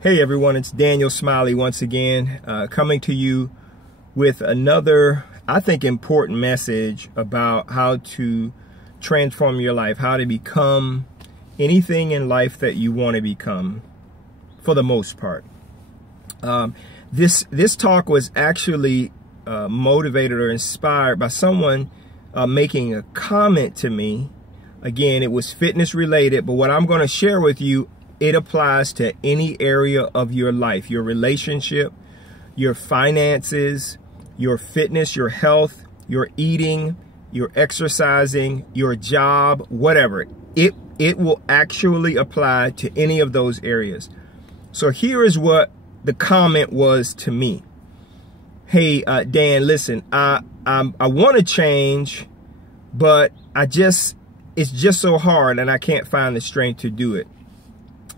Hey everyone, it's Daniel Smiley once again, coming to you with another, I think, important message about how to transform your life, how to become anything in life that you want to become, for the most part. This talk was actually motivated or inspired by someone making a comment to me. Again, it was fitness related, but what I'm going to share with you, it applies to any area of your life, your relationship, your finances, your fitness, your health, your eating, your exercising, your job, whatever. It will actually apply to any of those areas. So here is what the comment was to me. Hey, Dan, listen, I want to change, but it's just so hard and I can't find the strength to do it.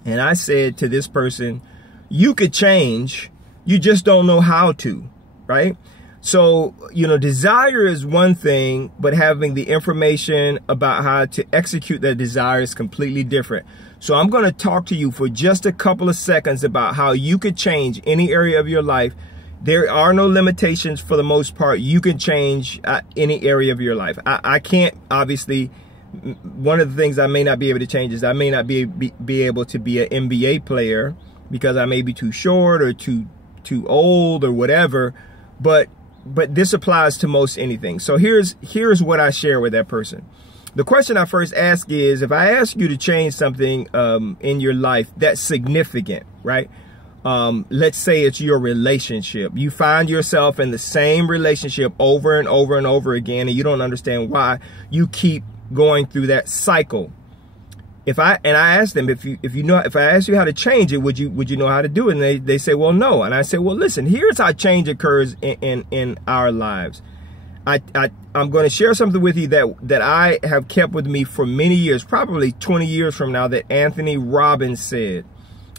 And I said to this person, you could change, you just don't know how to, right? So, desire is one thing, but having the information about how to execute that desire is completely different. So I'm going to talk to you for just a couple of seconds about how you could change any area of your life. There are no limitations for the most part. You can change any area of your life. I can't, obviously. One of the things I may not be able to change is I may not be able to be an NBA player because I may be too short or too old or whatever. But this applies to most anything. So here's what I share with that person. The question I first ask is, if I ask you to change something in your life that's significant, right? Let's say it's your relationship. You find yourself in the same relationship over and over and over again, and you don't understand why you keep going through that cycle. I asked them, if I asked you how to change it, would you know how to do it? And they say, well, no. And I say, well, listen, here's how change occurs in our lives. I'm going to share something with you that I have kept with me for many years, probably 20 years from now, that Anthony Robbins said.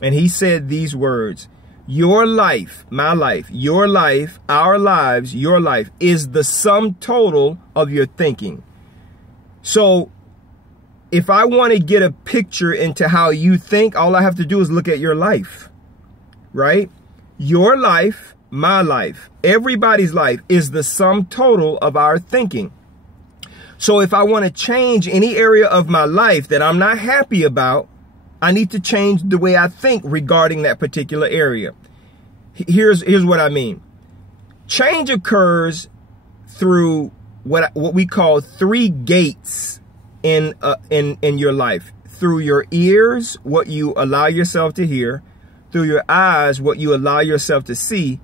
And he said these words: your life, my life, your life, our lives, your life is the sum total of your thinking. So if I want to get a picture into how you think, all I have to do is look at your life, right? Your life, my life, everybody's life is the sum total of our thinking. So if I want to change any area of my life that I'm not happy about, I need to change the way I think regarding that particular area. Here's what I mean. Change occurs through what we call three gates in your life: through your ears, what you allow yourself to hear; through your eyes, what you allow yourself to see;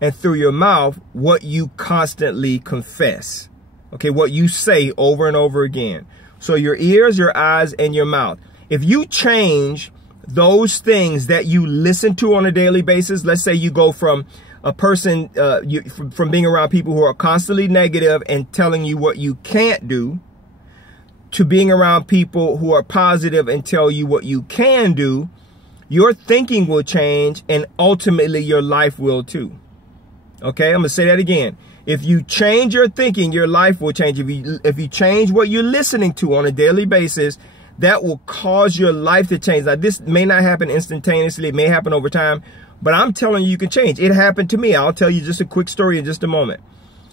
and through your mouth, what you constantly confess. Okay, what you say over and over again. So your ears, your eyes, and your mouth. If you change those things that you listen to on a daily basis, let's say you go from a person, from being around people who are constantly negative and telling you what you can't do, to being around people who are positive and tell you what you can do, your thinking will change, and ultimately your life will too. Okay, I'm gonna say that again. If you change your thinking, your life will change. If you change what you're listening to on a daily basis, that will cause your life to change. Now, this may not happen instantaneously. It may happen over time. But I'm telling you can change. It happened to me. I'll tell you just a quick story in just a moment.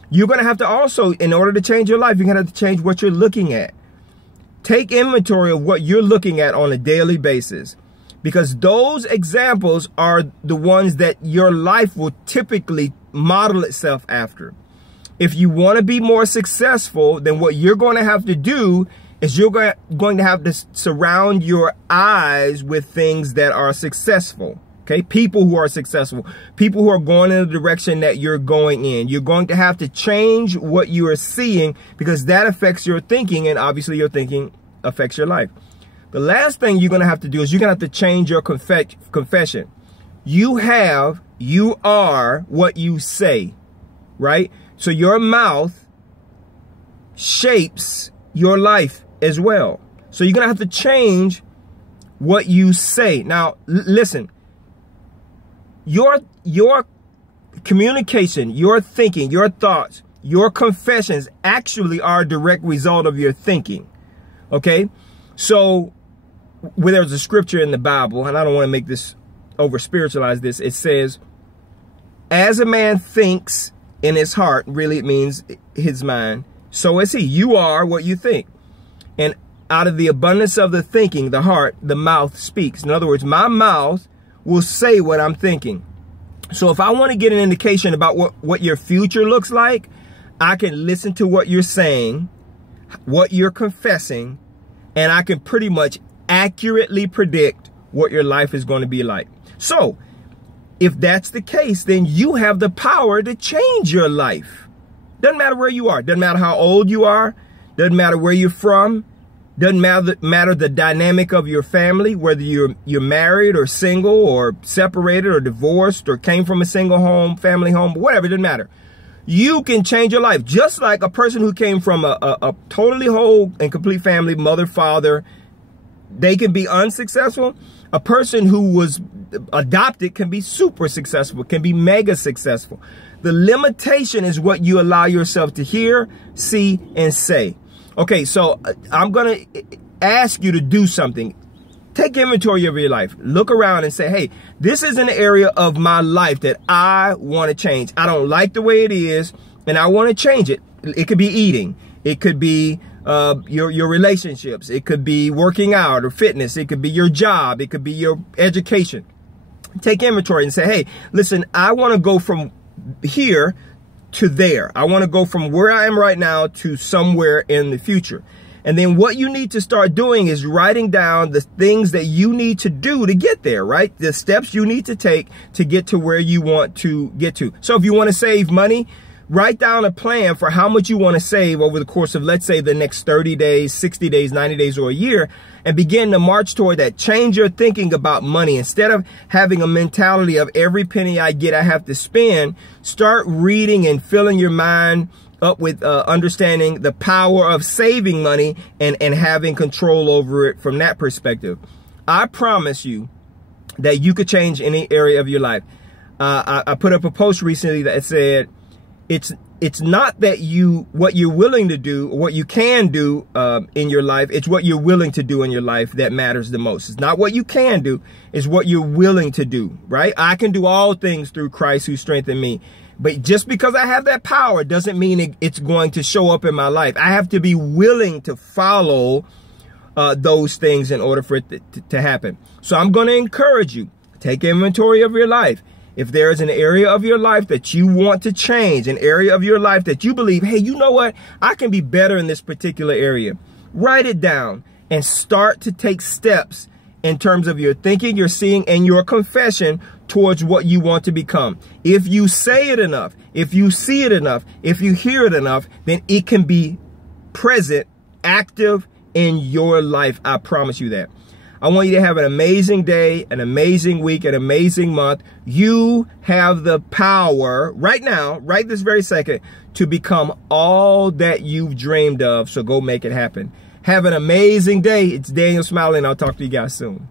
You're going to have to also, in order to change your life, you're going to have to change what you're looking at. Take inventory of what you're looking at on a daily basis, because those examples are the ones that your life will typically model itself after. If you want to be more successful, then what you're going to have to do is you're going to have to surround your eyes with things that are successful. Okay, people who are successful, people who are going in the direction that you're going in. You're going to have to change what you are seeing, because that affects your thinking, and obviously your thinking affects your life. The last thing you're going to have to do is you're going to have to change your confession. You are what you say, right? So your mouth shapes your life as well. So you're going to have to change what you say. Now, listen. Your communication, your thinking, your thoughts, your confessions actually are a direct result of your thinking. Okay? So, there's a scripture in the Bible, and I don't want to make this over spiritualize this. It says, as a man thinks in his heart, really it means his mind, so is he. You are what you think. And out of the abundance of the thinking, the heart, the mouth speaks. In other words, my mouth will say what I'm thinking. So if I want to get an indication about what your future looks like, I can listen to what you're saying, what you're confessing, and I can pretty much accurately predict what your life is going to be like. So if that's the case, then you have the power to change your life. Doesn't matter where you are. Doesn't matter how old you are. Doesn't matter where you're from. Doesn't matter the dynamic of your family, whether you're married or single or separated or divorced or came from a single home, family home, whatever, it doesn't matter. You can change your life just like a person who came from a totally whole and complete family, mother, father. They can be unsuccessful. A person who was adopted can be super successful, can be mega successful. The limitation is what you allow yourself to hear, see, and say. Okay, so I'm going to ask you to do something. Take inventory of your life. Look around and say, hey, this is an area of my life that I want to change. I don't like the way it is, and I want to change it. It could be eating. It could be your relationships. It could be working out or fitness. It could be your job. It could be your education. Take inventory and say, hey, listen, I want to go from here to there. I want to go from where I am right now to somewhere in the future. And then what you need to start doing is writing down the things that you need to do to get there, right? The steps you need to take to get to where you want to get to. So if you want to save money, write down a plan for how much you want to save over the course of, let's say, the next 30 days, 60 days, 90 days, or a year, and begin to march toward that. Change your thinking about money. Instead of having a mentality of every penny I get, I have to spend, start reading and filling your mind up with understanding the power of saving money and having control over it from that perspective. I promise you that you could change any area of your life. I put up a post recently that said, it's not that what you're willing to do, or what you can do in your life, it's what you're willing to do in your life that matters the most. It's not what you can do, it's what you're willing to do, right? I can do all things through Christ who strengthened me. But just because I have that power doesn't mean it's going to show up in my life. I have to be willing to follow those things in order for it to happen. So I'm going to encourage you, take inventory of your life. If there is an area of your life that you want to change, an area of your life that you believe, hey, you know what? I can be better in this particular area. Write it down and start to take steps in terms of your thinking, your seeing, and your confession towards what you want to become. If you say it enough, if you see it enough, if you hear it enough, then it can be present, active in your life. I promise you that. I want you to have an amazing day, an amazing week, an amazing month. You have the power right now, right this very second, to become all that you've dreamed of. So go make it happen. Have an amazing day. It's Daniel Smiley, and I'll talk to you guys soon.